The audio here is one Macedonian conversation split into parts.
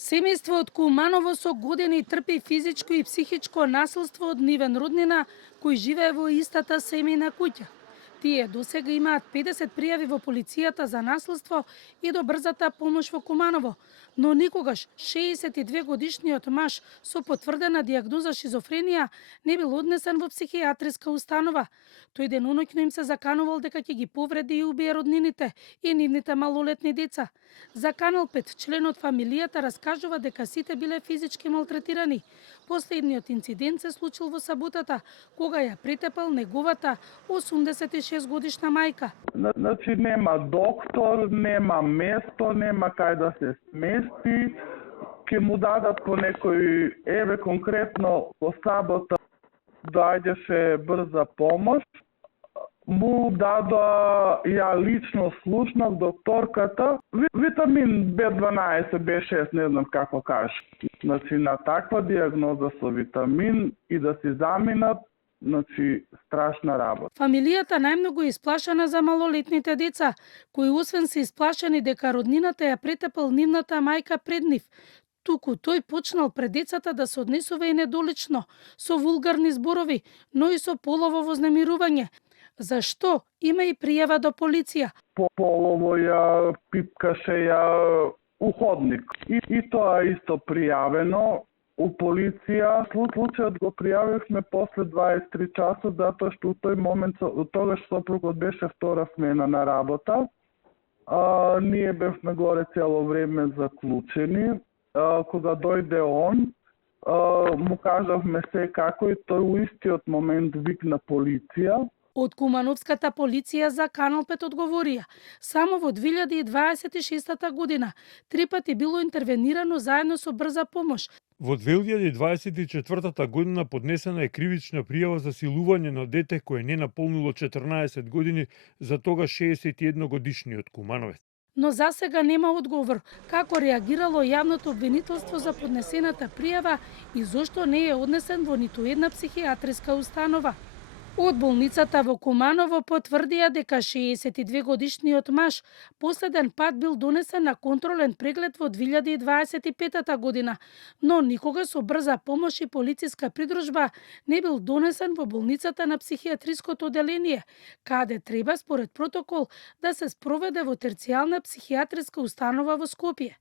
Семејство од Куманово со години трпи физичко и психичко насилство од нивен роднина кој живее во истата семејна куќа. Тие досега имаат 50 пријави во полицијата за насилство и до брзата помош во Куманово, но никогаш 62 годишниот маж со потврдена дијагноза шизофренија не бил однесен во психијатриска установа. Тој деноноќно им се заканувал дека ќе ги повреди и убие роднините и нивните малолетни деца. За Канал 5 член од фамилијата раскажува дека сите биле физички малтретирани. Последниот инцидент се случил во саботата, кога ја претепал неговата 86 годишна мајка. Значи нема доктор, нема место, нема кај да се смести, ќе му дадат по некој, еве конкретно во сабота доаѓаше брза помош, му дадоа, ја лично слушнав докторката, витамин B12, B6, не знам како кажеш. Значи на таква дијагноза со витамин и да си заминат, значи страшна работа. Фамилијата најмногу е исплашена за малолетните деца, кои освен се исплашени дека роднината ја претепал нивната мајка пред нив, туку тој почнал пред децата да се однесува и недолично, со вулгарни зборови, но и со полово вознемирување. Зашто има и пријава до полиција? Полово ја пипкаше ја уходник. И тоа исто пријавено у полиција. Случајот го пријавивме после 23 часот, затоа што у тој момент, тогаш сопругот беше втора смена на работа. Ние бевме горе цело време заклучени. Кога дојде он, му кажавме се како и тој у истиот момент викна полиција. Од Кумановската полиција за Канал 5 одговорија, само во 2026 година 3 пати било интервенирано заедно со брза помош. Во 2024 година поднесена е кривична пријава за силување на дете кое не наполнило 14 години за тогаш 61 годишниот кумановец. Но засега нема одговор како реагирало јавното обвинителство за поднесената пријава и зошто не е однесен во ниту една психијатриска установа. Од болницата во Куманово потврдија дека 62 годишниот маж последен пат бил донесен на контролен преглед во 2025 година, но никога со брза помош и полициска придружба не бил донесен во болницата на психијатриското оделение, каде треба според протокол да се спроведе во терцијална психијатриска установа во Скопје.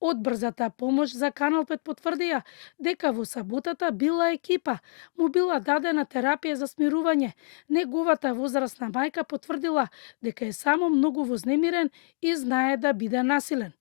Од брзата помош за Канал 5 потврдија дека во саботата била екипа, му била дадена терапија за смирување. Неговата возрастна мајка потврдила дека е само многу вознемирен и знае да биде насилен.